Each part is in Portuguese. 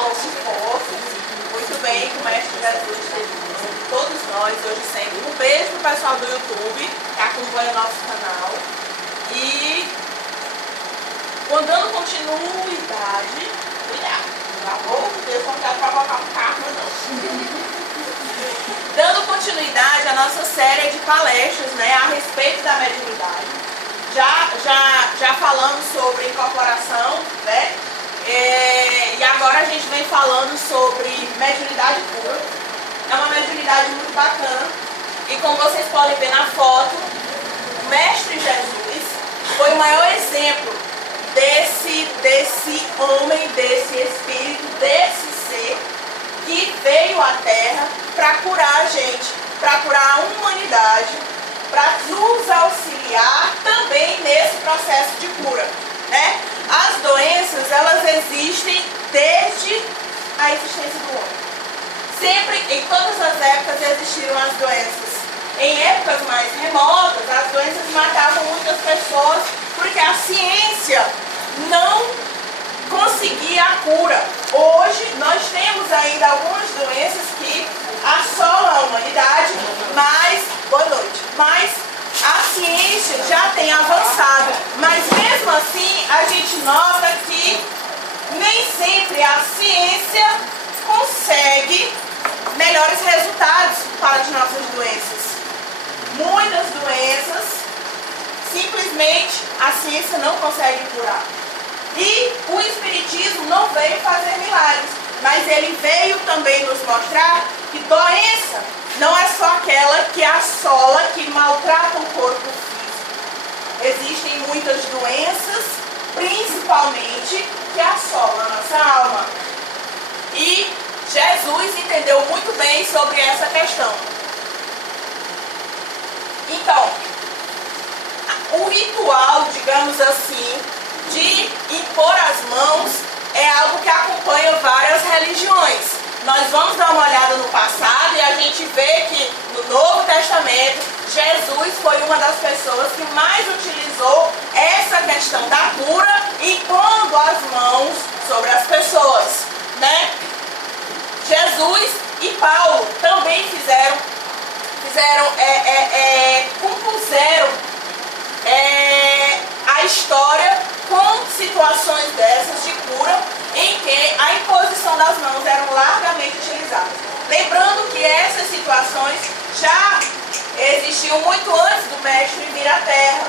falou com força, muito bem, que o Mestre Jesus esteja com todos nós, hoje e sempre. Um beijo pro pessoal do YouTube, que acompanha o nosso canal. E, dando continuidade, tá bom? Eu não quero provocar um karma, não. Dando continuidade à nossa série de palestras, né, a respeito da mediunidade. Já falamos sobre incorporação, né? E agora a gente vem falando sobre mediunidade pura. É uma mediunidade muito bacana. E como vocês podem ver na foto, o Mestre Jesus foi o maior exemplo desse homem, desse espírito, desse ser que veio à Terra para curar a gente, para curar a humanidade, para nos auxiliar também nesse processo de cura, né? As doenças, elas existem desde a existência do homem. Sempre, em todas as épocas, existiram as doenças. Em épocas mais remotas, as doenças matavam muitas pessoas porque a ciência não conseguia a cura. Hoje, nós temos ainda algumas doenças que assolam a humanidade, mas a ciência já tem avançado. Mas mesmo assim, a gente nota que nem sempre a ciência consegue melhores resultados para as nossas doenças. Muitas doenças, simplesmente, a ciência não consegue curar. E o Espiritismo não veio fazer milagres, mas ele veio também nos mostrar que doença não é só aquela que assola, que maltrata o corpo físico. Existem muitas doenças, principalmente, que assolam a nossa alma. E Jesus entendeu muito bem sobre essa questão. Então, o ritual, digamos assim, de impor as mãos é algo que acompanha várias religiões. Nós vamos dar uma olhada no passado e a gente vê que no Novo Testamento, Jesus foi uma das pessoas que mais utilizou essa questão da cura, impondo as mãos sobre as pessoas, né? Jesus e Paulo também compuseram a história com situações dessas de cura em que a imposição das mãos eram largamente utilizadas. Lembrando que essas situações já existiam muito antes do Mestre vir à Terra.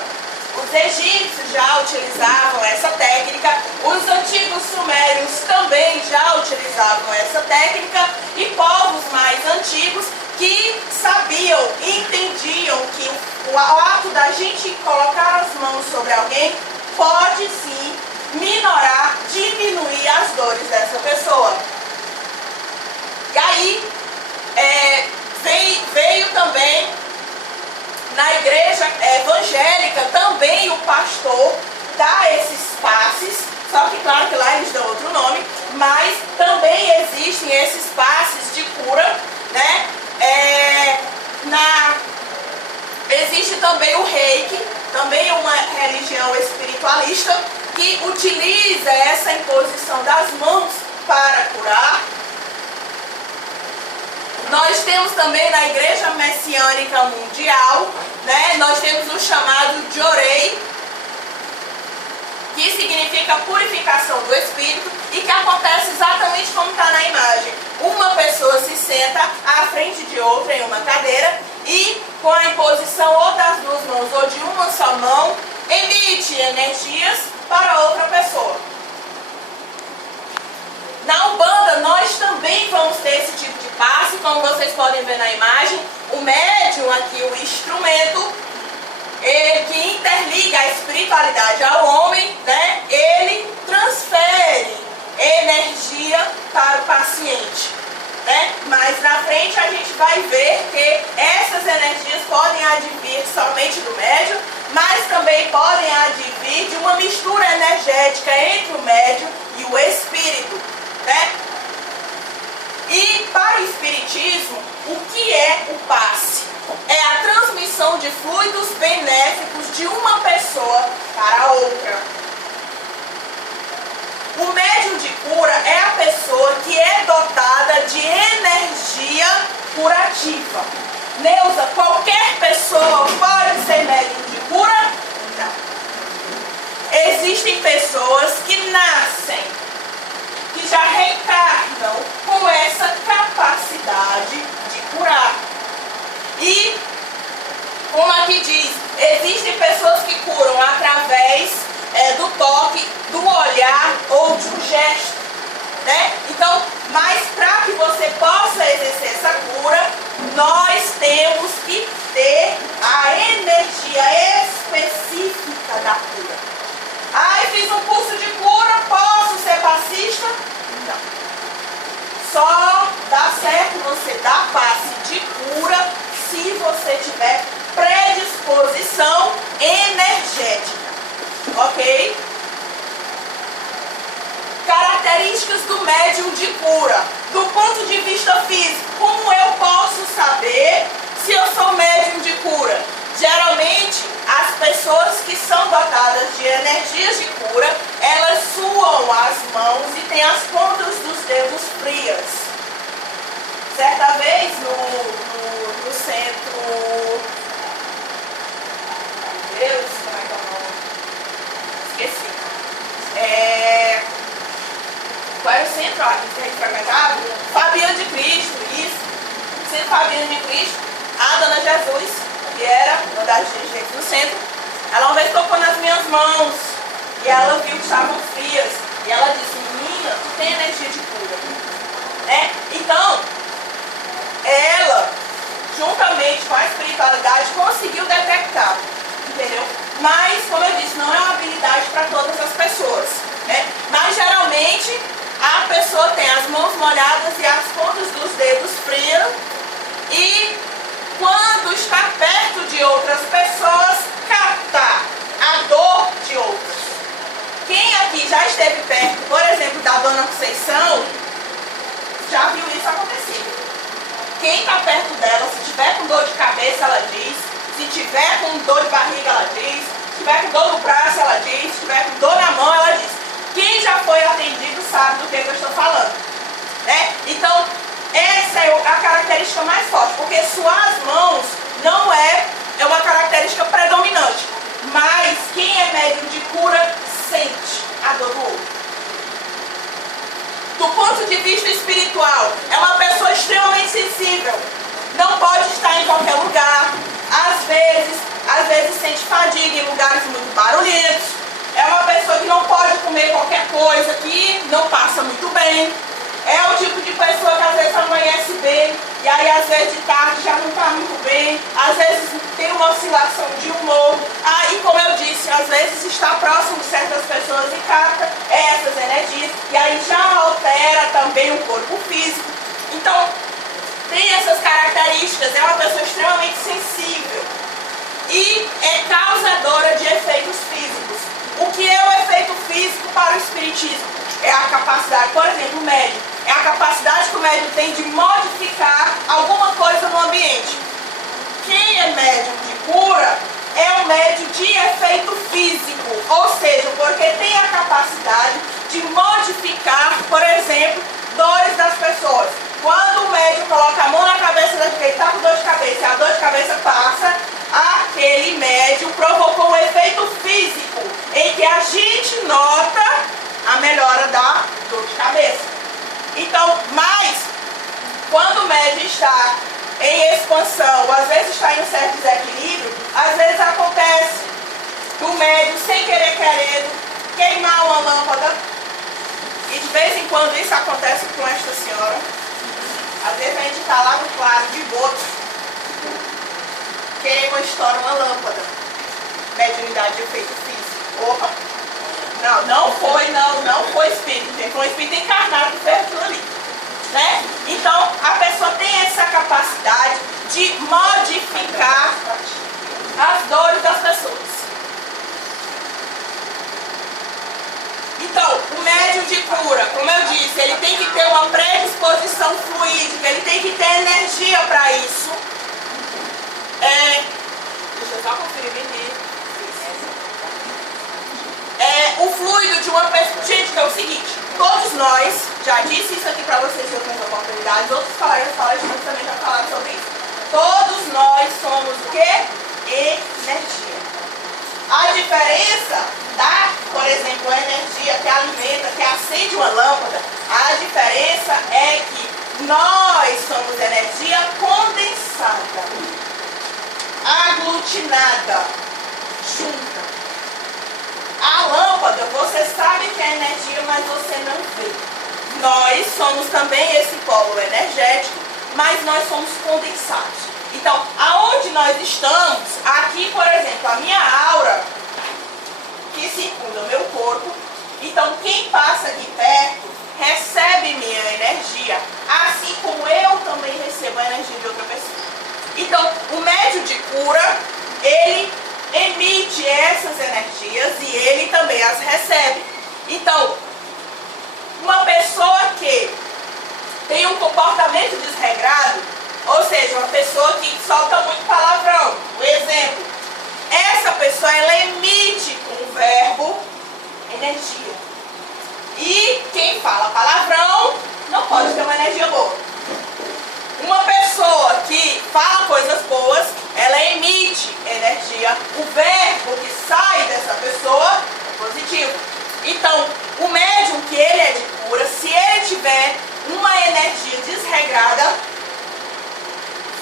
Os egípcios já utilizavam essa técnica, os antigos sumérios também já utilizavam essa técnica e povos mais antigos que sabiam, entendiam que o ato da gente colocar as mãos sobre alguém pode sim minorar, diminuir as dores dessa pessoa. E aí veio também na igreja evangélica também o pastor dá esses passes, só que claro que lá eles dão outro nome, mas também existem esses passes de cura, né? Existe também o Reiki, também uma religião espiritualista que utiliza essa imposição das mãos para curar. Nós temos também na Igreja Messiânica Mundial, né, nós temos o chamado Jorei, que significa purificação do espírito e que acontece exatamente como está na imagem. Uma pessoa se senta à frente de outra em uma cadeira e com a imposição ou das duas mãos ou de uma só mão, emite energias para outra pessoa. Na Umbanda nós também vamos ter esse tipo de passe, como vocês podem ver na imagem, o médium aqui, o instrumento, que interliga a espiritualidade ao homem, né? Ele transfere energia para o paciente, né? Mas na frente a gente vai ver que essas energias podem advir somente do médium, mas também podem advir de uma mistura energética entre o médium e o espírito, né? E para o espiritismo, o que é o passe? É a transmissão de fluidos benéficos de uma pessoa para outra. O médium de cura é a pessoa pessoa que é dotada de energia curativa. Neuza, qualquer pessoa pode ser médium de cura? Não. Existem pessoas que nascem, que já reencarnam com essa capacidade de curar. E, como aqui diz, existem pessoas que curam através do toque, do olhar ou de um gesto, né? Então, mas para que você possa exercer essa cura, nós temos que ter a energia específica da cura. Ah, eu fiz um curso de cura, posso ser passista? Não. Só dá certo você dar passe de cura se você tiver predisposição energética. Ok? Características do médium de cura. Do ponto de vista físico, como eu posso saber se eu sou médium de cura? Geralmente, as pessoas que são dotadas de energias de cura, elas suam as mãos e têm as pontas dos dedos frias. Certa vez, no centro... Meu Deus, como é que é o nome? Esqueci. Qual era o centro que a gente frequentava? Fabiano de Cristo, isso. Centro Fabiano de Cristo. A Dona Jesus, que era uma das dirigentes do centro, ela uma vez tocou nas minhas mãos e ela viu que estavam frias. E ela disse, menina, tu tem energia de cura. Né? Então, ela, juntamente com a espiritualidade, conseguiu detectar. Entendeu? Mas, como eu disse, não é uma habilidade para todas as pessoas. Né? Mas, geralmente, a pessoa tem as mãos molhadas e as pontas dos dedos frias. E, quando está perto de outras pessoas, captar a dor de outras. Quem aqui já esteve perto, por exemplo, da Dona Conceição, já viu isso acontecer. Quem está perto dela, se tiver com dor de cabeça, ela diz. Se tiver com dor de barriga, ela diz. Se tiver com dor no braço, ela diz. Se tiver com dor na mão, ela diz. Quem já foi atendido sabe do que eu estou falando. Né? Então, essa é a característica mais forte. Porque suar as mãos não é uma característica predominante. Mas quem é médium de cura sente a dor do outro. Do ponto de vista espiritual, é uma pessoa extremamente sensível. Não pode estar em qualquer lugar. Às vezes sente fadiga em lugares muito barulhentos. É uma pessoa que não pode comer qualquer coisa, que não passa muito bem. É o tipo de pessoa que às vezes amanhece bem, e aí às vezes de tarde já não está muito bem, às vezes tem uma oscilação de humor. E como eu disse, às vezes está próximo de certas pessoas e capta essas energias, e aí já altera também o corpo físico. Então, tem essas características, é uma pessoa extremamente sensível e é causadora de efeitos físicos. O que é o efeito físico para o espiritismo? É a capacidade, por exemplo, o médium, é a capacidade que o médium tem de modificar alguma coisa no ambiente. Quem é médium de cura é o médium de efeito físico, ou seja, porque tem a capacidade de modificar, por exemplo, dores das pessoas. Quando o médium coloca a mão na cabeça da gente, ele está com dor de cabeça e a dor de cabeça passa, aquele médium provocou um efeito físico em que a gente nota a melhora da dor de cabeça. Então, mas quando o médium está em expansão, ou às vezes está em um certo desequilíbrio, às vezes acontece do médium, sem querer querendo, queimar uma lâmpada. E de vez em quando isso acontece com esta senhora. Às vezes a gente está lá no claro de boto, queima, estoura uma lâmpada. Mediunidade de efeito físico. Opa! Não foi espírito, gente. Foi um espírito encarnado que fez aquilo ali. Né? Então, a pessoa tem essa capacidade de modificar as dores das pessoas. Então, o médium de cura, como eu disse, ele tem que ter uma predisposição fluídica, ele tem que ter energia para isso. Deixa eu só conferir aqui. O fluido de uma pessoa. Gente, é o seguinte, todos nós, já disse isso aqui para vocês em outras oportunidades, outros palestrantes também já falaram sobre isso. Todos nós somos o quê? Energia. A diferença por exemplo, a energia que alimenta, que acende uma lâmpada, a diferença é que nós somos energia condensada, aglutinada, junta. A lâmpada, você sabe que é energia, mas você não vê. Nós somos também esse polo energético, mas nós somos condensados. Então, aonde nós estamos, aqui, por exemplo, a minha aura, que circunda o meu corpo, então quem passa aqui perto recebe minha energia, assim como eu também recebo a energia de outra pessoa. Então, o médium de cura, ele emite essas energias e ele também as recebe. Então, uma pessoa que tem um comportamento desregrado, ou seja, uma pessoa que solta muito palavrão, por exemplo, essa pessoa, ela emite com o verbo energia. E quem fala palavrão não pode ter uma energia boa. Uma pessoa que fala coisas boas, ela emite energia. O verbo que sai dessa pessoa é positivo. Então, o médium que ele é de cura, se ele tiver uma energia desregrada,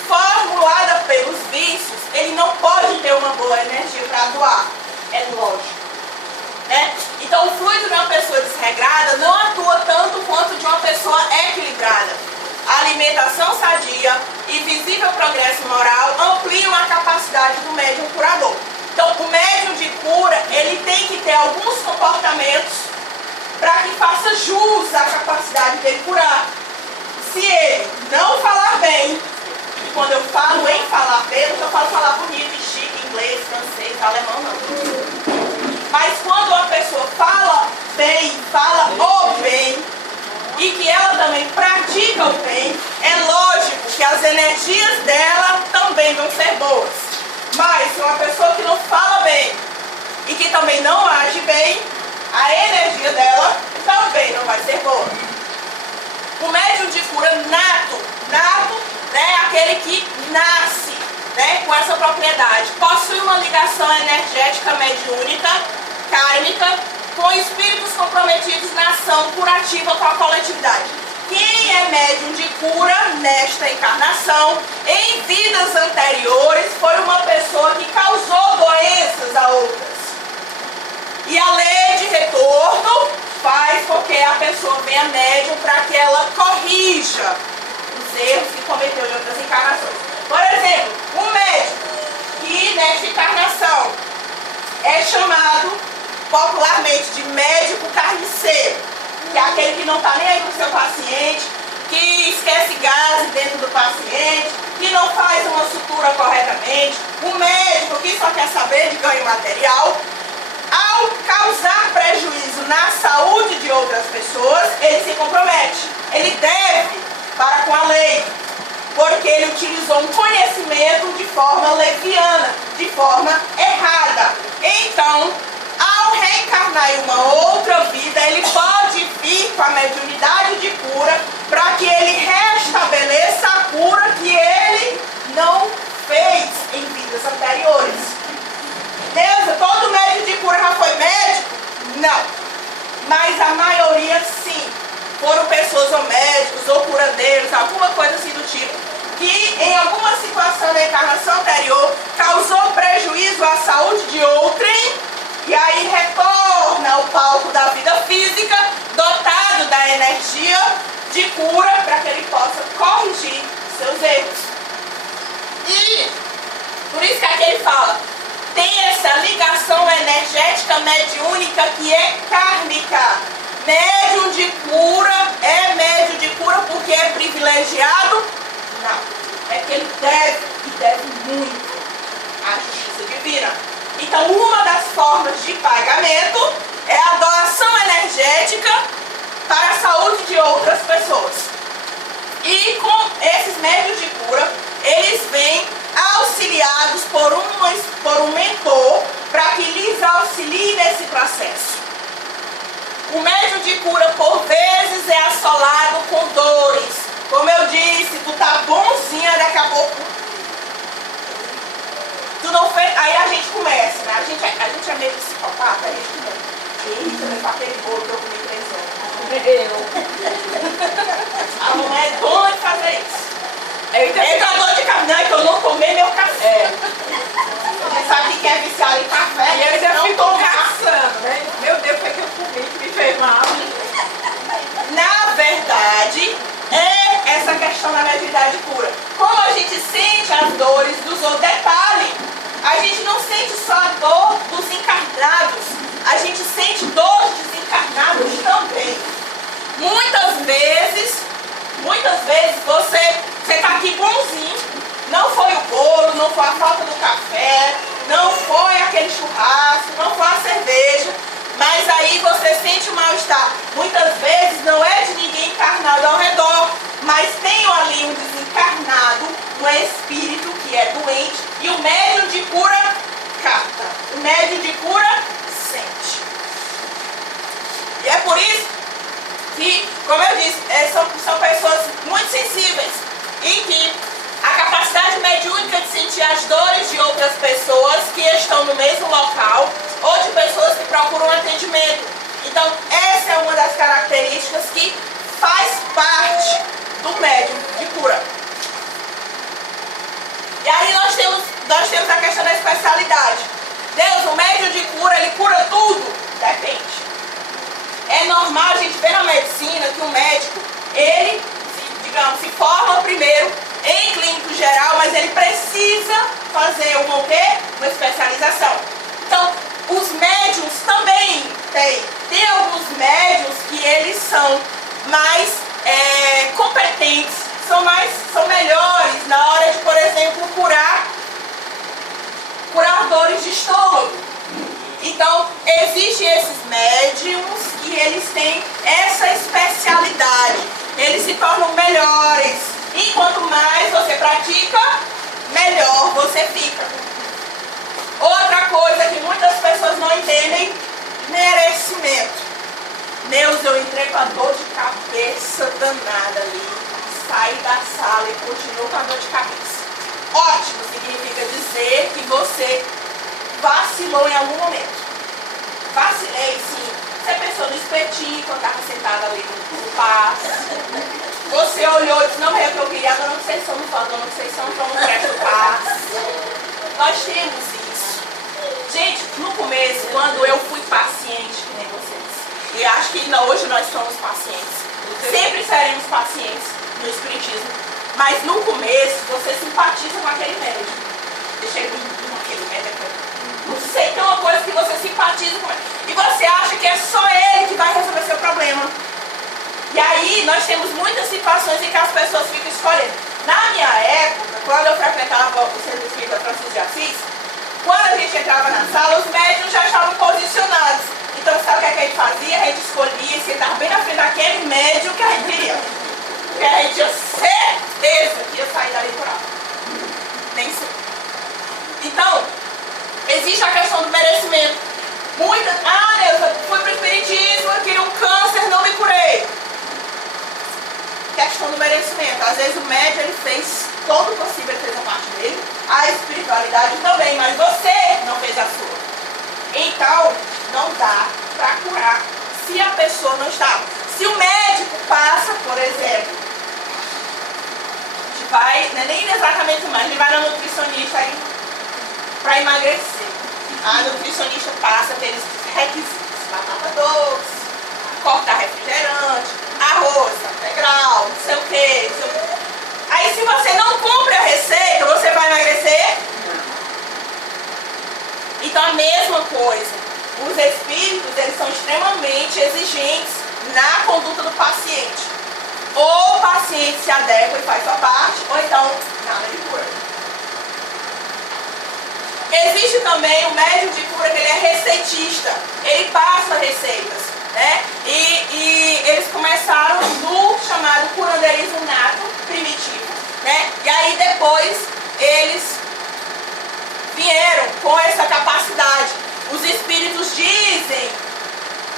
formulada pelos vícios, ele não pode ter uma boa energia para doar. É lógico. Né? Então, o fluido de uma pessoa desregrada não atua tanto quanto de uma pessoa equilibrada. A alimentação sadia e visível progresso moral ampliam a capacidade do médium curador. Então, o médium de cura, ele tem que ter alguns comportamentos para que faça jus à capacidade dele curar. Se ele não falar bem, e quando eu falo em falar bem, eu não falo falar bonito, chique, inglês, francês, alemão, não. Mas quando uma pessoa fala bem, fala o bem, e que ela também pratica o bem, é lógico que as energias dela também vão ser boas. Mas se uma pessoa que não fala bem e que também não age bem, a energia dela também não vai ser boa. O médium de cura nato, né, aquele que nasce, né, com essa propriedade, possui uma ligação energética mediúnica, kármica, com espíritos comprometidos na ação curativa com a coletividade. Quem é médium de cura nesta encarnação, em vidas anteriores, foi uma pessoa que causou doenças a outras. E a lei de retorno faz com que a pessoa venha médium para que ela corrija os erros que cometeu em outras encarnações. Por exemplo, um médium que nesta encarnação é chamado popularmente de médico carniceiro, que é aquele que não está nem aí com o seu paciente, que esquece gases dentro do paciente, que não faz uma sutura corretamente, um médico que só quer saber de ganho material. Ao causar prejuízo na saúde de outras pessoas, ele se compromete, ele deve para com a lei, porque ele utilizou um conhecimento de forma leviana, de forma errada. Então, ao reencarnar em uma outra vida, ele pode vir com a mediunidade de cura para que ele restabeleça a cura que ele não fez em vidas anteriores. Deus, todo médium de cura já foi médico? Não. Mas a maioria sim. Foram pessoas ou médicos ou curandeiros, alguma coisa assim do tipo, que em alguma situação da encarnação anterior causou prejuízo à saúde de outrem, e aí retorna ao palco da vida física, dotado da energia de cura, para que ele possa corrigir seus erros. E por isso que aqui ele fala, tem essa ligação energética mediúnica que é kármica. Médium de cura é médium de cura porque é privilegiado? Não. É que ele deve, e deve muito, à justiça divina. Então, uma das formas de pagamento é a doação energética para a saúde de outras pessoas. E com esses médios de cura, eles vêm auxiliados por um mentor para que lhes auxilie nesse processo. O médium de cura, por vezes, é assolado com dores. Como eu disse, tu tá bonzinha, daqui a pouco... Tu não fez... Aí a gente começa, né? A gente é meio psicopata, a gente começa. Eita, meu aquele bolo que eu comi 3 anos. A mulher é dona de fazer isso. Entra a dor de cabeça. Não, é que eu não tomei meu café. Você sabe que é viciado em café. E eu ainda não fico tomar. caçando, né? Meu Deus, o que é que eu comi que me fez mal? Na verdade, é essa questão da mediunidade cura. Como a gente sente as dores dos outros, detalhe, a gente não sente só a dor dos encarnados, a gente sente dor dos desencarnados também. Muitas vezes você tá aqui bonzinho, não foi o bolo, não foi a falta do café, não foi aquele churrasco, não foi a cerveja, mas aí você sente o mal-estar. Muitas vezes não é de ninguém encarnado ao redor, mas tem ali um desencarnado, um espírito que é doente, e o médium de cura capta, o médium de cura sente. E é por isso que, como eu disse, são pessoas muito sensíveis e que a capacidade mediúnica de sentir as dores de outras pessoas que estão no mesmo local ou de pessoas que procuram atendimento. Então, essa é uma das características que faz parte do médium de cura. E aí nós temos a questão da especialidade. Deus, o médium de cura, ele cura tudo? Depende. É normal a gente ver na medicina que o médico, ele, digamos, se forma primeiro em clínico geral, mas ele precisa fazer uma especialização. Então, os médiuns também tem alguns médiuns que eles são mais competentes, são melhores na hora de, por exemplo, curar dores de estômago. Então, existem esses médiums que eles têm essa especialidade. Eles se tornam melhores. E quanto mais você pratica, melhor você fica. Outra coisa que muitas pessoas não entendem, merecimento. Deus, eu entrei com a dor de cabeça danada ali. Saí da sala e continuo com a dor de cabeça. Ótimo, significa dizer que você vacilou em algum momento. Vacilei, sim. Você pensou no espetinho quando estava sentada ali no passo. Você olhou e disse, não é o que eu queria, agora não sei se eu não falo, não sei se eu não presto o passo. Nós temos isso. Gente, no começo, quando eu fui paciente, que nem vocês, e acho que ainda hoje nós somos pacientes, sempre seremos pacientes no espiritismo, mas no começo você simpatiza com aquele médico. Deixa eu ir naquele médico. Não sei, tem uma coisa que você simpatiza com ele. E você acha que é só ele que vai resolver seu problema. E aí nós temos muitas situações em que as pessoas ficam escolhendo. Na minha época, quando eu frequentava o Centro Espírita Francisco de Assis, quando a gente entrava na sala, os médiuns já estavam posicionados. Então sabe o que a gente fazia? A gente escolhia e sentava bem na frente daquele médium que a gente queria. Porque a gente tinha certeza que ia sair dali curado. Nem sei. Então, existe a questão do merecimento. Eu fui para o espiritismo, eu queria um câncer, não me curei. Questão do merecimento. Às vezes o médium ele fez todo o possível, ele fez a parte dele, a espiritualidade também, mas você não fez a sua. Então, não dá para curar se a pessoa não está. Se o médico passa, por exemplo, a gente vai, não é nem exatamente mais, ele vai na nutricionista para emagrecer. A nutricionista passa pelos requisitos, batata doce, cortar refrigerante, arroz integral, não sei o que. Aí se você não cumpre a receita, você vai emagrecer? Então a mesma coisa. Os espíritos, eles são extremamente exigentes na conduta do paciente. Ou o paciente se adequa e faz sua parte, ou então nada de cura. Existe também o médium de cura que ele é receitista. Ele passa receitas, né? E eles começaram no chamado curandeirismo nato primitivo, né? E aí depois eles vieram com essa capacidade. Os espíritos dizem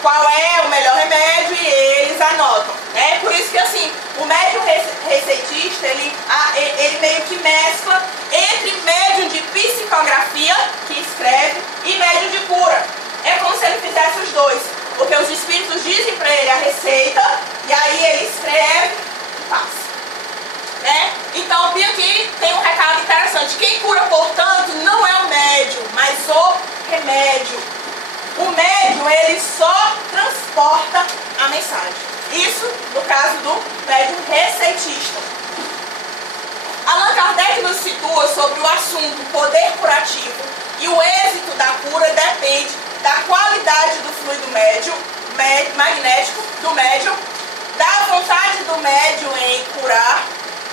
qual é o melhor remédio e eles anotam, né? Por isso que assim, o médium receitista, ele meio que mescla entre médium de psicografia, que escreve, e médium de cura. É como se ele fizesse os dois, porque os espíritos dizem para ele a receita, e aí ele escreve e passa. Né? Então, aqui tem um recado interessante. Quem cura, portanto, não é o médium, mas o remédio. O médium, ele só transporta a mensagem. Isso no caso do médium receitista. Allan Kardec nos situa sobre o assunto poder curativo, e o êxito da cura depende da qualidade do fluido magnético do médium, da vontade do médium em curar,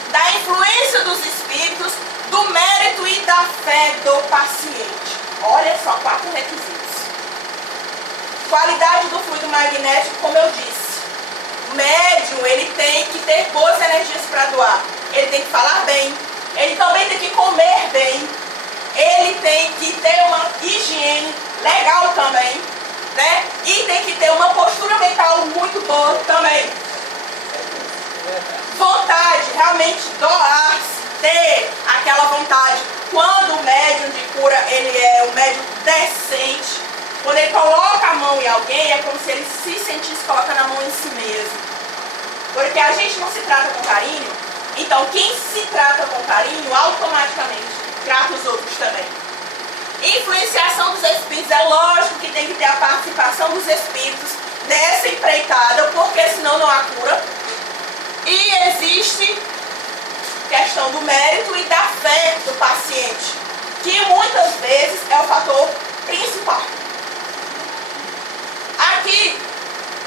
da influência dos espíritos, do mérito e da fé do paciente. Olha só, 4 requisitos. Qualidade do fluido magnético, como eu disse. O médium, ele tem que ter boas energias para doar. Ele tem que falar bem. Ele também tem que comer bem. Ele tem que ter uma higiene legal também, né? E tem que ter uma postura mental muito boa também. Vontade, realmente doar-se, ter aquela vontade. Quando o médium de cura, ele é um médium decente, quando ele coloca a mão em alguém, é como se ele se sentisse colocando a mão em si mesmo. Porque a gente não se trata com carinho, então quem se trata com carinho, automaticamente trata os outros também. Influenciação dos espíritos, é lógico que tem que ter a participação dos espíritos nessa empreitada, porque senão não há cura. E existe questão do mérito e da fé do paciente, que muitas vezes é o fator principal. Aqui,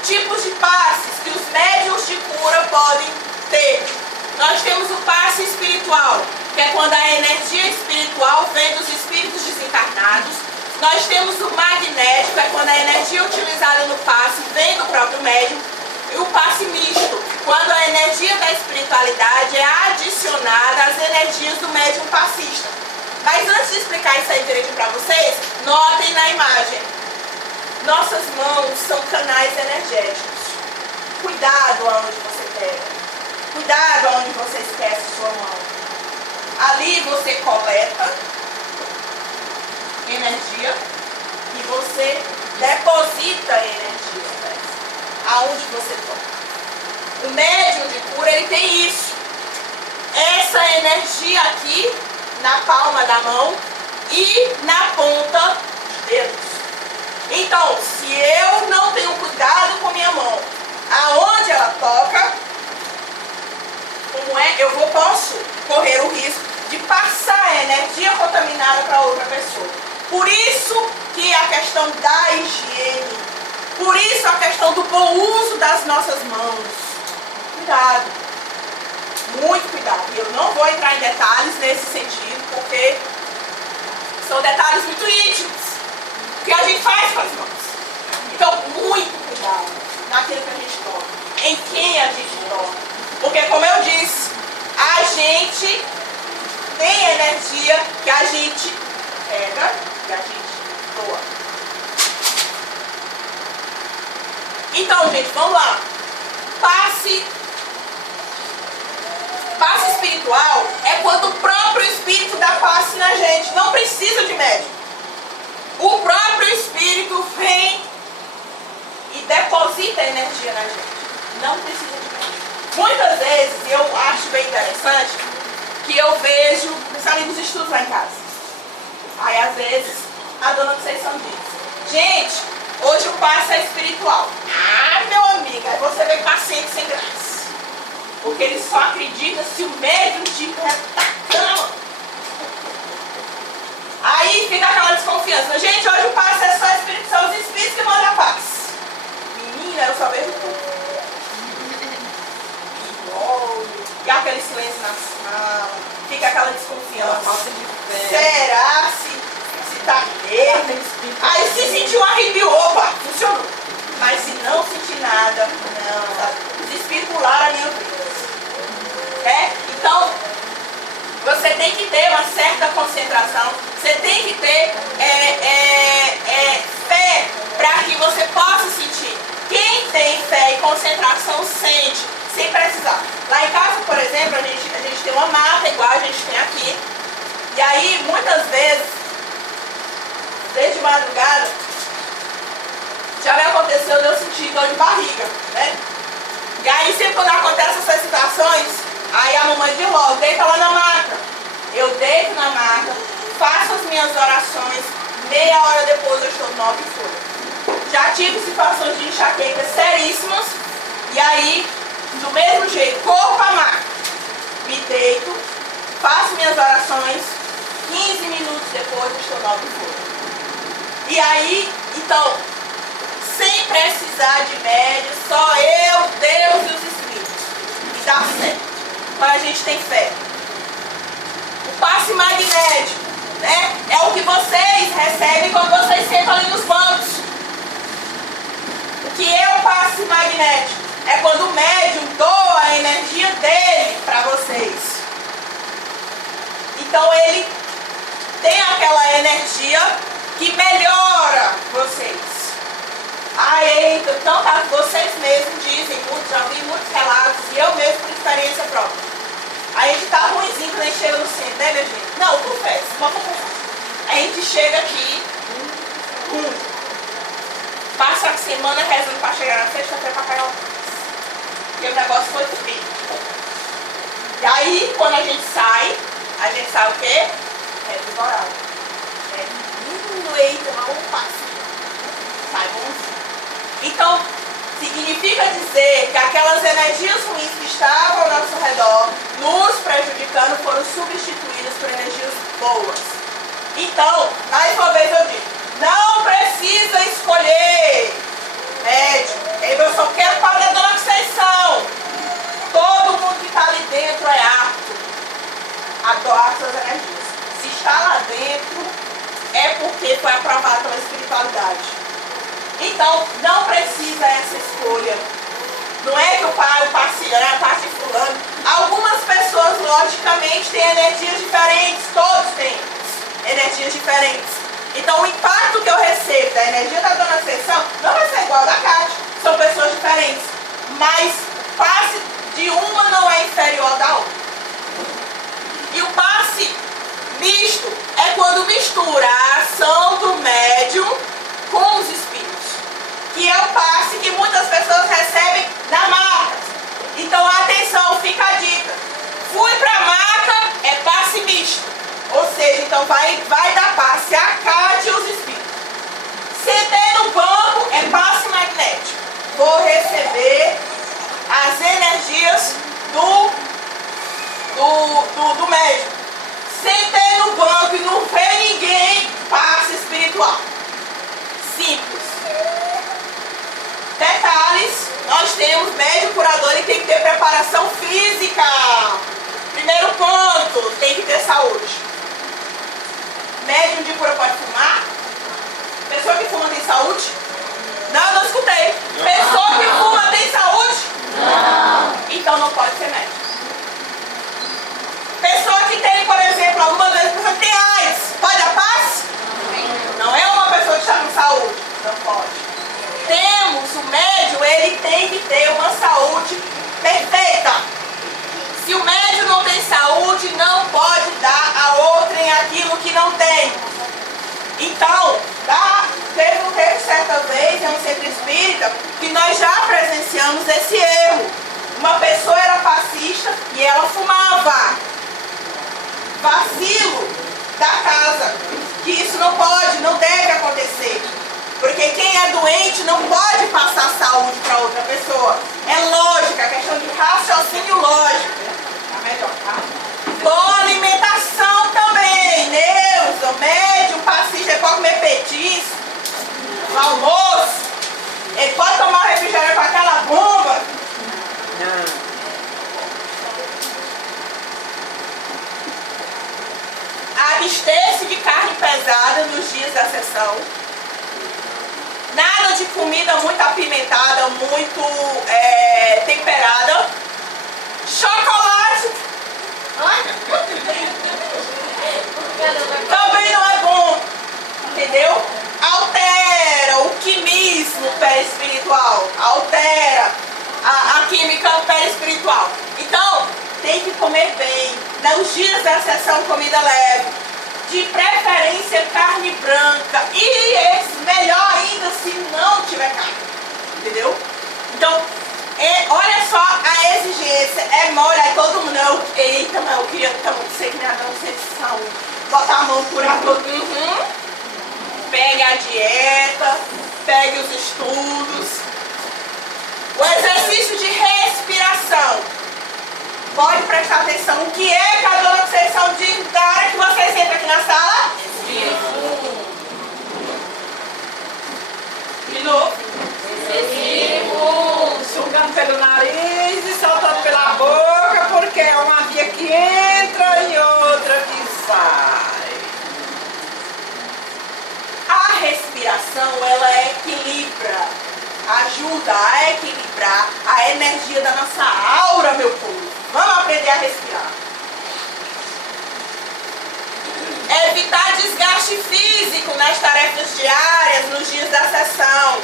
tipos de passes que os médiuns de cura podem ter. Nós temos o passe espiritual, que é quando a energia espiritual vem dos espíritos desencarnados. Nós temos o magnético, é quando a energia utilizada no passe vem do próprio médium. E o passe misto, quando a energia da espiritualidade é adicionada às energias do médium passista. Mas antes de explicar isso aí direito para vocês, notem na imagem. Nossas mãos são canais energéticos. Cuidado aonde você pega. Cuidado aonde você esquece sua mão. Ali você coleta energia e você deposita energia, né? Aonde você toca. O médium de cura, ele tem isso. Essa energia aqui na palma da mão e na ponta dos dedos. Então, se eu não tenho cuidado com minha mão, aonde ela toca, como é, posso correr o risco de passar a energia contaminada para outra pessoa. Por isso que a questão da higiene, por isso a questão do bom uso das nossas mãos. Cuidado, muito cuidado. E eu não vou entrar em detalhes nesse sentido, porque são detalhes muito íntimos que a gente faz com as mãos. Então, muito cuidado naquilo que a gente toca, em quem a gente toca. Porque, como eu disse, a gente tem energia que a gente pega e a gente doa. Então, gente, vamos lá. Passe espiritual é quando o próprio espírito dá passe na gente. Não precisa de médico. O próprio espírito vem e deposita energia na gente. Não precisa de médico. Muitas vezes eu acho bem interessante que eu vejo os amigos estudos lá em casa. Aí às vezes a dona Conceição diz: gente, hoje o passe é espiritual. Ah, meu amigo, aí você vê paciente sem graça. Porque ele só acredita se o médium tiver tacando. Aí fica aquela desconfiança. Gente, hoje o passe é só espírito, são os espíritos que mandam passe. Menina, eu só vejo tudo. E aquele silêncio na sala, fica aquela desconfiança. Falta de fé. Será se tá mesmo? Aí se sentir um arrepio, opa, funcionou. Mas se não sentir nada, não, sabe? Os espíritos pularam a minha vida. Então, você tem que ter uma certa concentração, você tem que ter fé para que você possa sentir. têm fé e concentração sente, sem precisar. Lá em casa, por exemplo, a gente tem uma mata igual a gente tem aqui. E aí, muitas vezes, desde madrugada, já me aconteceu de eu sentir dor de barriga, né? E aí, sempre quando acontecem essas situações, aí a mamãe diz logo, deita lá na maca. Eu deito na maca, faço as minhas orações, meia hora depois eu estou nova e folha. Já tive situações de enxaqueca seríssimas, e aí, do mesmo jeito, corro para a maca, me deito, faço minhas orações, 15 minutos depois eu estou nova e folha. E aí, então, sem precisar de médio, só eu, Deus e os Espíritos. E dá certo. Quando a gente tem fé. O passe magnético, né? É o que vocês recebem quando vocês sentam ali nos bancos. O que é o passe magnético? É quando o médium doa a energia dele para vocês. Então ele tem aquela energia que melhora vocês. Então vocês mesmos dizem, já vi muitos relatos, e eu mesmo por experiência própria. A gente tá ruimzinho quando a gente chega no centro, né, minha gente? Não, confesso, uma confissão. A gente chega aqui, passa a semana rezando para chegar na sexta-feira para pegar o passe. Porque o negócio foi feio. E aí, quando a gente sai o quê? Revigorado. Eita, mas um passe. Sai bonzinho. Então, significa dizer que aquelas energias ruins que estavam ao nosso redor, nos prejudicando, foram substituídas por energias boas. Então, mais uma vez eu digo, não precisa escolher médium. Eu só quero falar da Dona Conceição. Todo mundo que está ali dentro é apto a doar suas energias. Se está lá dentro, é porque foi aprovado pela espiritualidade. Então, não precisa essa escolha. Não é que o passe fulano. Algumas pessoas, logicamente, têm energias diferentes. Todos têm energias diferentes. Então, o impacto que eu recebo da energia da Dona Conceição não vai ser igual ao da Cátia. São pessoas diferentes. Mas o passe de uma não é inferior ao da outra. E o passe misto é quando mistura a ação do médium com os espíritos. Que é o passe que muitas pessoas recebem na maca. Então, atenção, fica a dica. Fui para a maca, é passe misto. Ou seja, então vai dar passe a Cátia e os espíritos. Sentei no banco, é passe magnético. Vou receber as energias do médium. Sentei no banco e não vê ninguém, passe espiritual. Simples. Detalhes, nós temos médium curador e tem que ter preparação física. Primeiro ponto, tem que ter saúde. Médium de cura pode fumar? Pessoa que fuma tem saúde? Não escutei. Pessoa que fuma tem saúde? Não. Então não pode ser médium. Pessoa que tem, por exemplo, alguma doença, pessoa que tem AIDS, pode dar passe? Não é uma pessoa que está com saúde. Não pode. O médium, ele tem que ter uma saúde perfeita. Se o médium não tem saúde, não pode dar a outrem aquilo que não tem. Então, teve certa vez em um centro espírita que nós já presenciamos esse erro. Uma pessoa era passista e ela fumava. Vacilo da casa. Que isso não pode, não deve acontecer. Porque quem é doente não pode passar saúde para outra pessoa. É lógica, questão de raciocínio lógico. Tá melhor, tá? Boa alimentação também. Neuza, médium, passista, ele pode comer petisco no almoço. Ele pode tomar refrigerante com aquela bomba. Não. Abster-se de carne pesada nos dias da sessão. Nada de comida muito apimentada, muito temperada. Chocolate. Também não é bom. Entendeu? Altera o quimismo perispiritual. Altera. comer bem. Nos dias da sessão, comida leve. De preferência, carne branca. E melhor ainda se não tiver carne. Entendeu? Então, olha só a exigência. É mole, aí todo mundo. Eita, mas eu queria também ser que não sei se são. Botar a mão por todo. Pegue a dieta, pegue os estudos. O exercício de respiração. Pode prestar atenção. O que é que a dona Conceição diz da hora que vocês entram aqui na sala? De novo. Sugando pelo nariz e soltando pela boca, porque é uma via que entra e outra que sai. A respiração, ela equilibra, ajuda a equilibrar a energia da nossa aura, meu povo. Vamos aprender a respirar. Evitar desgaste físico nas tarefas diárias, nos dias da sessão.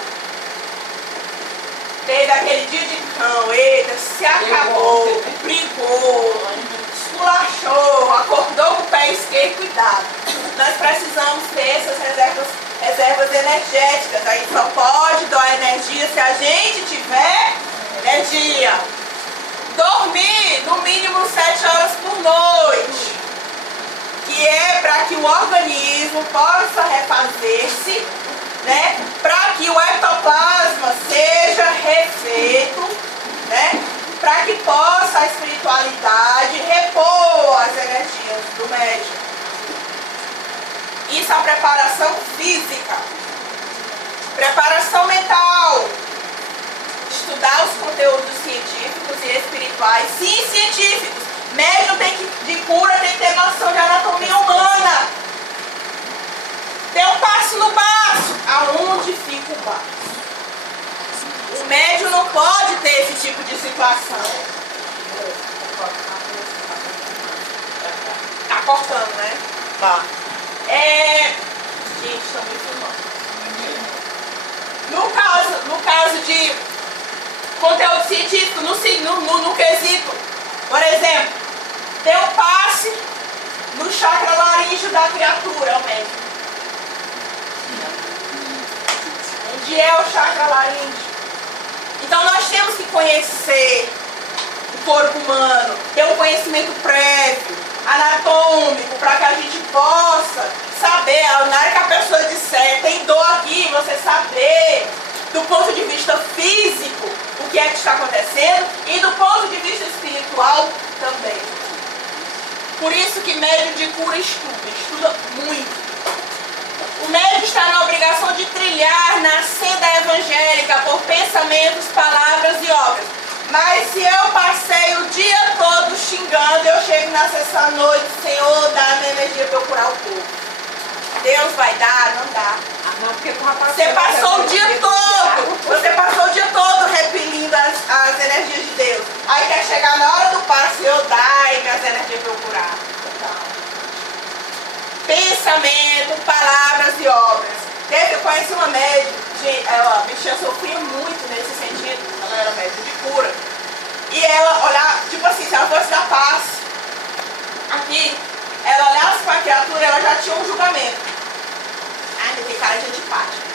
Teve aquele dia de cão, eita, se acabou, brigou, esculachou, acordou com o pé esquerdo, cuidado. Nós precisamos ter essas reservas energéticas. A gente só pode doar energia se a gente tiver energia. Dormir no mínimo 7 horas por noite, que é para que o organismo possa refazer-se, né? Para que o ectoplasma seja refeito, né? Para que possa a espiritualidade repor as energias do médium. Isso é a preparação física. Preparação mental. Estudar os conteúdos científicos e espirituais. Sim, científicos. Médium de cura tem que ter noção de anatomia humana. Tem um passo no baço. Aonde fica o baço? O médium não pode ter esse tipo de situação. Tá cortando, né? Tá. Gente, estão me filmando. No caso de conteúdo científico, no quesito, por exemplo, tem um passe no chakra laríngeo da criatura, é o médium. Onde é o chakra laríngeo? Então nós temos que conhecer o corpo humano, ter um conhecimento prévio, anatômico, para que a gente possa saber, na hora que a pessoa disser, tem dor aqui, você saber, do ponto de vista físico, o que é que está acontecendo, e do ponto de vista espiritual também. Por isso que médium de cura estuda muito. O médium está na obrigação de trilhar na senda evangélica por pensamentos, palavras e obras. Mas se eu passei o dia todo xingando, eu chego na sexta noite, Senhor, dá-me energia para eu curar o povo. Deus vai dar? Não dá. Não, porque com o rapaz Você passou o dia todo repelindo as energias de Deus. Aí quer chegar na hora do passe, Senhor, dá-me as energias para eu curar. Pensamento, palavras e obras. Eu conheci uma médium, a bichinha sofria muito nesse sentido, ela era médium de cura. E ela olhava, tipo assim, se ela fosse dar passe aqui, ela olhasse para a criatura, ela já tinha um julgamento. Ai, tem cara de antipática.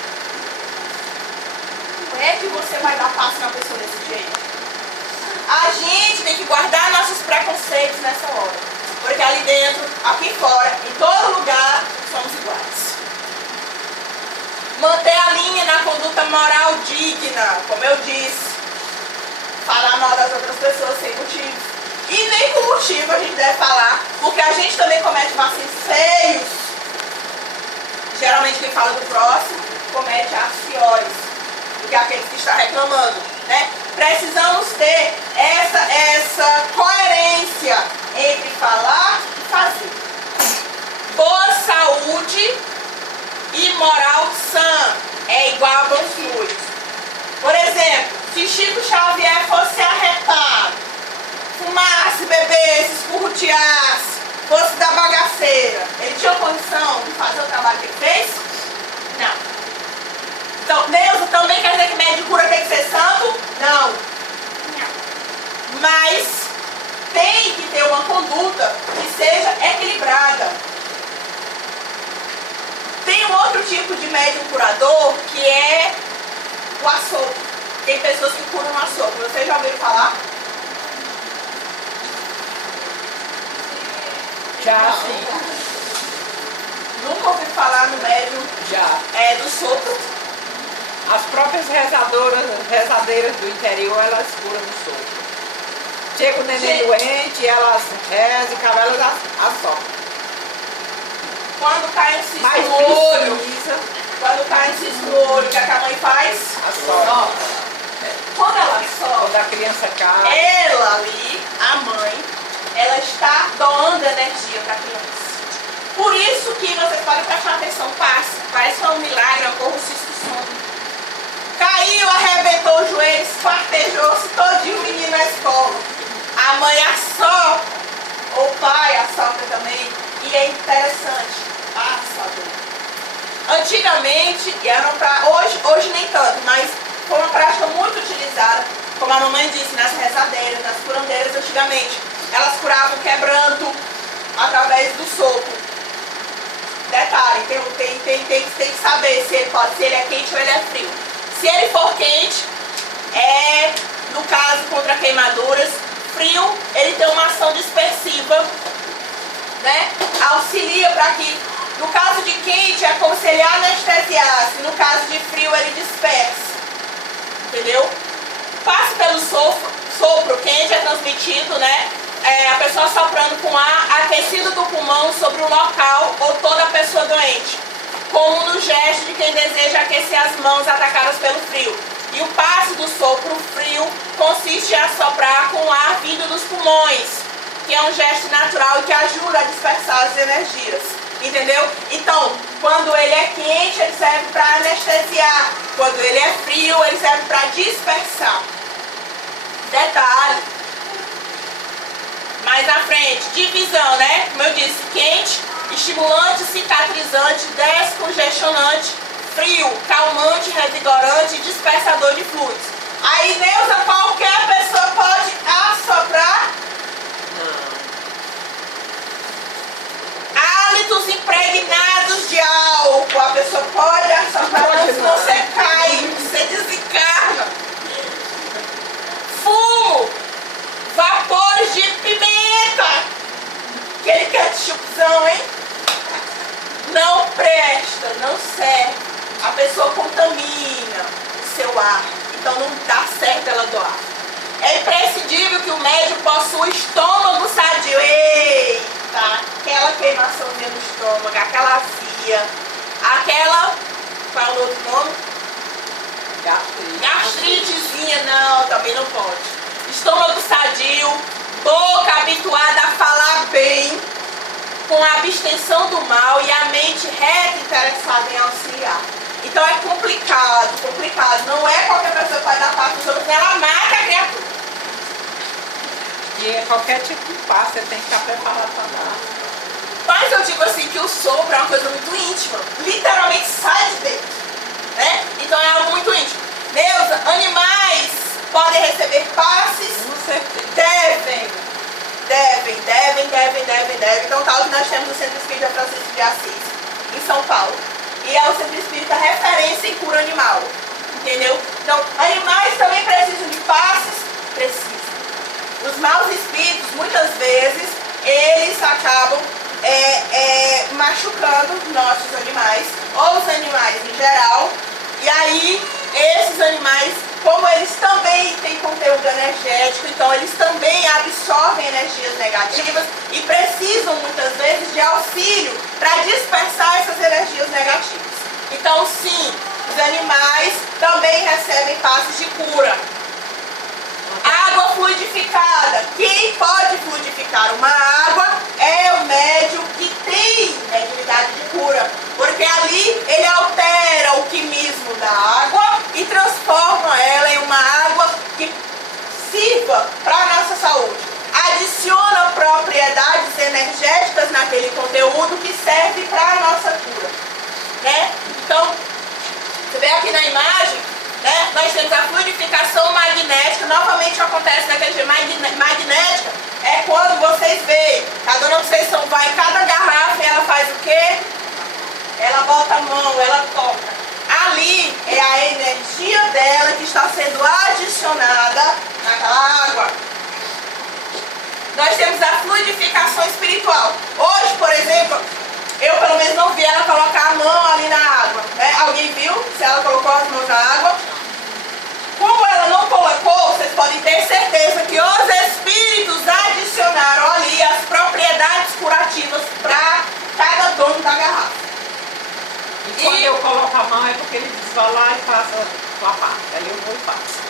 Como é que você vai dar passe na pessoa desse jeito? A gente tem que guardar nossos preconceitos nessa hora. Porque ali dentro, aqui fora, em todo lugar, somos iguais. Manter a linha na conduta moral digna, como eu disse. Falar mal das outras pessoas sem motivo. E nem com motivo a gente deve falar, porque a gente também comete vacilos feios. Geralmente quem fala do próximo comete atos piores do que aqueles que estão reclamando, né? Precisamos ter essa coerência entre falar e fazer. Boa saúde e moral sã é igual a bons fluidos. Por exemplo, se Chico Xavier fosse arretado, fumasse, bebesse, escurruteasse, fosse da bagaceira, ele tinha condição de fazer o trabalho que ele fez? Não. Então, Deus também quer dizer que médium de cura tem que ser santo? Não. Mas tem que ter uma conduta que seja equilibrada. Tem um outro tipo de médium curador que é o assopro. Tem pessoas que curam no assopro. Vocês já ouviram falar? Já, sim. Nunca ouvi falar no médium Já. do sopro. As próprias rezadeiras do interior, elas curam no sopro. Chega o neném doente, elas rezam e elas assopram. Quando cai um cisco Mas no olho, precisa quando cai um cisco no olho, o que a mãe faz? assopra. Quando ela assopra, Quando a criança cai, ela ali, a mãe, ela está doando energia para a criança. Por isso que vocês podem prestar atenção, passa. Parece que é um milagre, ocorre o cisco some. Caiu, arrebentou o joelho, esquartejou-se todinho o menino na escola. A mãe assopra, ou o pai assopra também, e é interessante, passa a dor. Antigamente, hoje nem tanto, mas foi uma prática muito utilizada, como a mamãe disse, nas rezadeiras, nas curandeiras antigamente. Elas curavam quebranto através do sopro. Detalhe, tem que saber se ele é quente ou ele é frio. Se ele for quente, no caso contra queimaduras. Frio, ele tem uma ação dispersiva, né? Auxilia para que, no caso de quente, é como se ele anestesiasse. No caso de frio, ele dispersa. Entendeu? Passa pelo sopro quente, é transmitido, né? A pessoa soprando com ar aquecido do pulmão sobre o local ou toda a pessoa doente, como no gesto de quem deseja aquecer as mãos atacadas pelo frio. E o passe do sopro frio consiste em assoprar com o ar vindo dos pulmões, que é um gesto natural e que ajuda a dispersar as energias. Entendeu? Então, quando ele é quente, ele serve para anestesiar. Quando ele é frio, ele serve para dispersar. Detalhe. Mais à frente, divisão, né? Como eu disse, quente, estimulante, cicatrizante, descongestionante, frio, calmante, revigorante e dispersador de fluidos. Aí, Neuza, qualquer pessoa pode assoprar? Hálitos impregnados de álcool. A pessoa pode assoprar, senão você cai, você desencarna. Fumo, vapores de pimenta. Aquele ketchupzão, hein? Não presta, não serve. A pessoa contamina o seu ar. Então não dá certo ela doar. É imprescindível que o médium possua estômago sadio. Eita, aquela queimaçãozinha no estômago, aquela azia, aquela, qual é o outro nome? Gastritezinha, não, também não pode. Estômago sadio, boca habituada a falar bem, com a abstenção do mal e a mente reta interessada em auxiliar. Então é complicado. Não é qualquer pessoa que vai dar passo nos outros, ela mata a criatura. E qualquer tipo de passo você tem que estar preparado para dar. Mas eu digo assim que o sopro é uma coisa muito íntima. Literalmente sai de dentro, né? Então é algo muito íntimo. Neuza, animais podem receber passes? Com certeza. Devem. Então tal que nós temos o Centro Espírita Francisco de Assis, em São Paulo. E é o Centro Espírita referência em cura animal. Entendeu? Então, animais também precisam de passes? Precisam. Os maus espíritos, muitas vezes, eles acabam machucando nossos animais, ou os animais em geral. E aí, esses animais, como eles também têm conteúdo energético, então eles também absorvem energias negativas e precisam muitas vezes de auxílio para dispersar essas energias negativas. Então sim, os animais também recebem passes de cura. Água fluidificada. Quem pode fluidificar uma água é o médium que tem mediunidade de cura. Porque ali ele altera o quimismo da água e transforma ela em uma água que sirva para a nossa saúde. Adiciona propriedades energéticas naquele conteúdo que serve para a nossa cura. Né? Então, você vê aqui na imagem, né? Nós temos a fluidificação magnética. Novamente acontece daquele jeito. Magnética é quando vocês veem bota a mão, ela toca. Ali é a energia dela que está sendo adicionada naquela água. Nós temos a fluidificação espiritual. Hoje, por exemplo, eu pelo menos não vi ela colocar a mão ali na água, né? Alguém viu se ela colocou as mãos na água? Como ela não colocou, vocês podem ter certeza que os espíritos adicionaram ali as propriedades curativas para cada dono da garrafa. E quando eu coloco a mão é porque ele diz, vai lá e faça a sua parte. Aí eu vou e faço.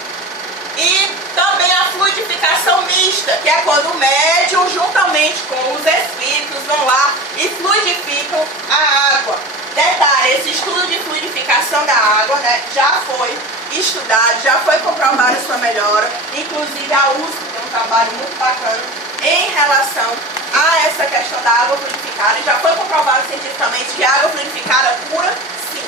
E também a fluidificação mista, que é quando o médium, juntamente com os espíritos, vão lá e fluidificam a água. Detalhe, esse estudo de fluidificação da água, né, já foi estudado, já foi comprovado a sua melhora. Inclusive a USP tem um trabalho muito bacana em relação a essa questão da água fluidificada. E já foi comprovado cientificamente que a água fluidificada cura, sim.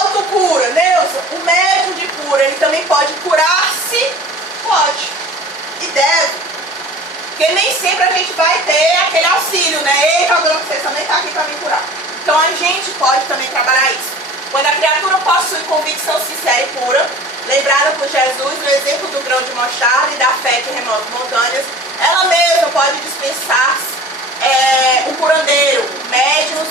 Autocura, Neuza, o médium de cura, ele também pode curar-se? Pode. E deve. Porque nem sempre a gente vai ter aquele auxílio, né? Eita, agora você também está aqui para me curar. Então a gente pode também trabalhar isso. Quando a criatura possui convicção sincera e pura, lembrada por Jesus no exemplo do grão de mostarda e da fé que remove montanhas, ela mesma pode dispensar-se um curandeiro, médiums,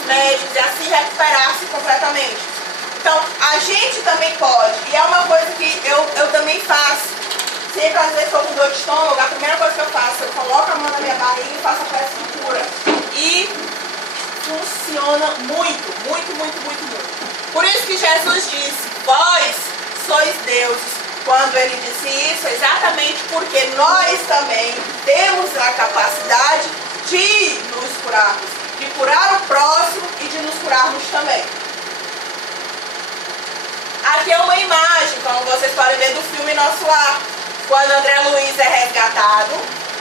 e assim recuperar-se completamente. Então, a gente também pode, e é uma coisa que eu também faço. Sempre, às vezes, estou com dor de estômago, a primeira coisa que eu faço, eu coloco a mão na minha barriga e faço a prece de cura. E funciona muito, muito, muito, muito, muito. Por isso que Jesus disse, vós sois deuses. Quando ele disse isso, exatamente porque nós também temos a capacidade de nos curarmos, de curar o próximo e de nos curarmos também. Aqui é uma imagem, como vocês podem ver, do filme Nosso Lar, quando André Luiz é resgatado,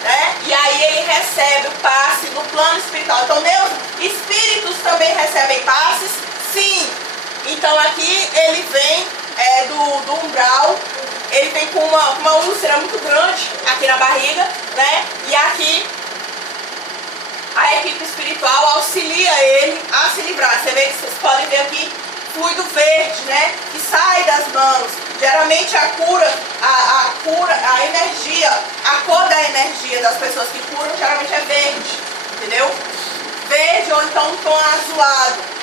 né? E aí ele recebe o passe no plano espiritual. Então, meus espíritos também recebem passes? Sim. Então, aqui ele vem do umbral, ele vem com uma úlcera muito grande aqui na barriga, né? E aqui a equipe espiritual auxilia ele a se livrar. Vocês podem ver aqui fluido verde, né? Que sai das mãos. Geralmente a cura, a energia, a cor da energia das pessoas que curam geralmente é verde, entendeu? Verde ou então um tom azulado.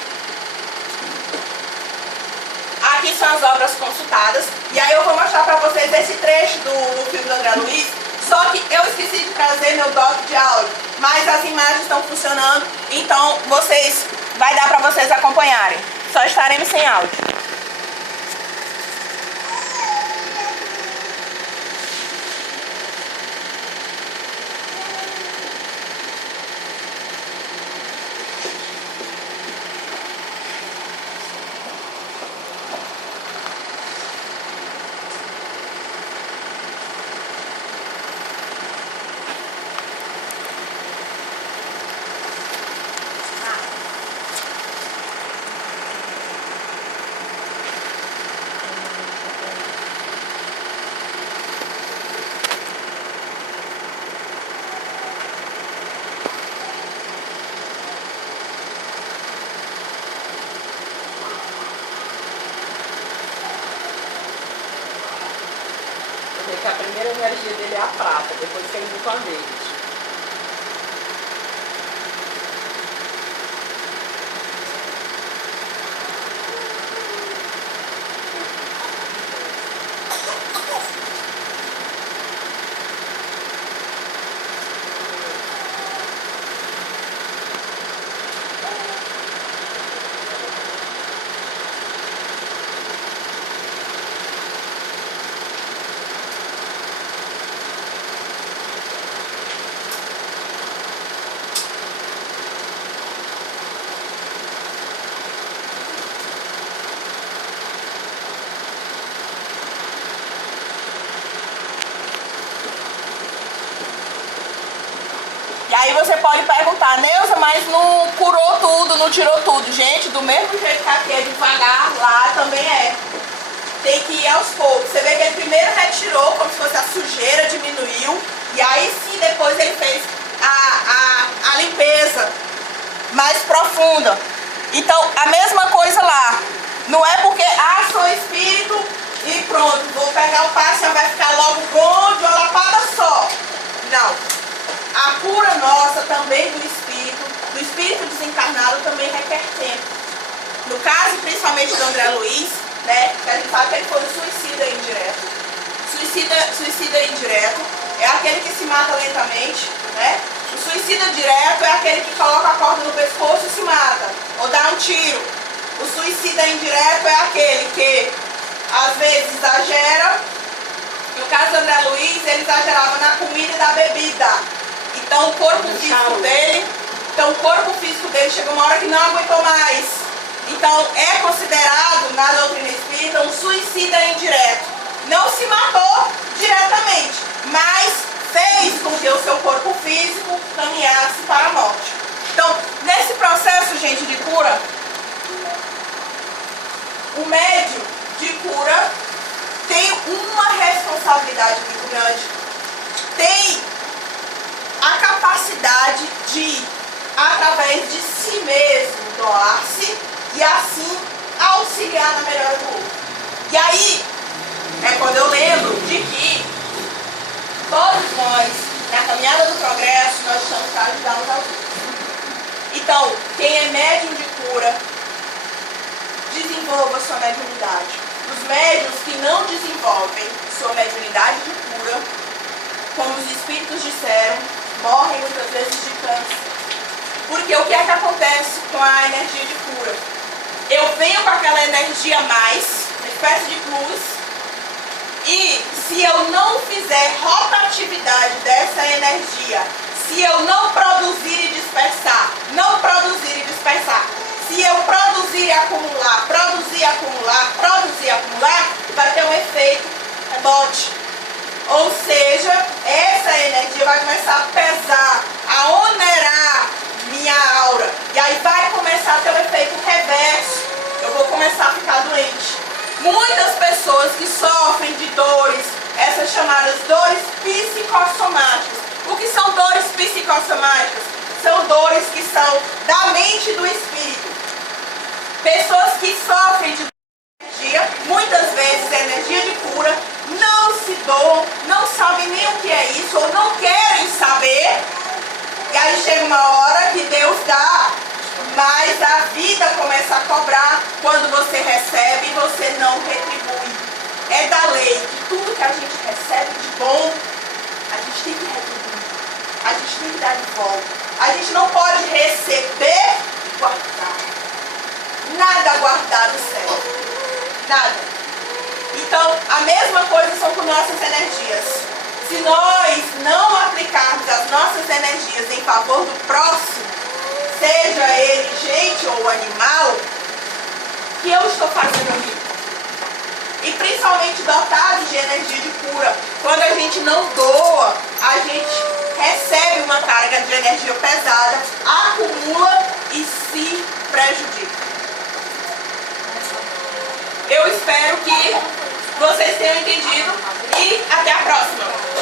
Aqui são as obras consultadas. E aí eu vou mostrar pra vocês esse trecho do filme do André Luiz. Só que eu esqueci de trazer meu doc de áudio. Mas as imagens estão funcionando. Então vai dar pra vocês acompanharem. Só estaremos sem áudio. Que a primeira energia dele é a prata, depois que ele muda a verde. E aí você pode perguntar, Neuza, mas não curou tudo, não tirou tudo. Gente, do mesmo jeito que aqui é devagar, lá também é. Tem que ir aos poucos. Você vê que ele primeiro retirou, como se fosse a sujeira, diminuiu. E aí sim, depois ele fez a limpeza. mais profunda. Então, a mesma coisa lá. Não é porque, sou espírito e pronto, vou pegar o passe e vai ficar logo bom de uma lapada só. Não. A cura nossa também do espírito desencarnado também requer tempo. No caso, principalmente do André Luiz, né, que a gente sabe que ele foi um suicida indireto. Suicida indireto é aquele que se mata lentamente, né? O suicida direto é aquele que coloca a corda no pescoço e se mata, ou dá um tiro. O suicida indireto é aquele que, às vezes, exagera. No caso do André Luiz, ele exagerava na comida e na bebida. Então, o corpo físico dele chegou uma hora que não aguentou mais. Então, é considerado, na doutrina espírita, um suicida indireto. Não se matou diretamente, mas fez com que o seu corpo físico caminhasse para a morte. Então, nesse processo, gente, de cura, o médium de cura tem uma responsabilidade muito grande. Tem a capacidade de, através de si mesmo, doar-se e assim auxiliar na melhora do outro. E aí, é quando eu lembro de que todos nós, na caminhada do progresso, nós estamos para ajudar uns aos outros. Então, quem é médium de cura, desenvolva sua mediunidade. Os médiuns que não desenvolvem sua mediunidade de cura, como os espíritos disseram, morrem muitas vezes de câncer. Porque o que é que acontece com a energia de cura? Eu venho com aquela energia mais, uma espécie de plus, e se eu não fizer rotatividade dessa energia, se eu não produzir e dispersar, se eu produzir e acumular, vai ter um efeito rebote. Ou seja, essa energia vai começar a pesar, a onerar minha aura. E aí vai começar a ter um efeito reverso. Eu vou começar a ficar doente. Muitas pessoas que sofrem de dores, essas chamadas dores psicossomáticas. O que são dores psicossomáticas? São dores que são da mente e do espírito. Pessoas que sofrem de energia, muitas vezes energia de cura, não se doam, não sabem nem o que é isso, ou não querem saber. E aí chega uma hora que Deus dá, mas a vida começa a cobrar quando você recebe e você não retribui. É da lei que tudo que a gente recebe de bom, a gente tem que retribuir. A gente tem que dar de volta. A gente não pode receber e guardar. Nada guardado serve. Nada. Então, a mesma coisa são com nossas energias. Se nós não aplicarmos as nossas energias em favor do próximo, seja ele gente ou animal, o que eu estou fazendo aqui? E principalmente dotados de energia de cura. Quando a gente não doa, a gente recebe uma carga de energia pesada, acumula e se prejudica. Eu espero que vocês tenham entendido e até a próxima.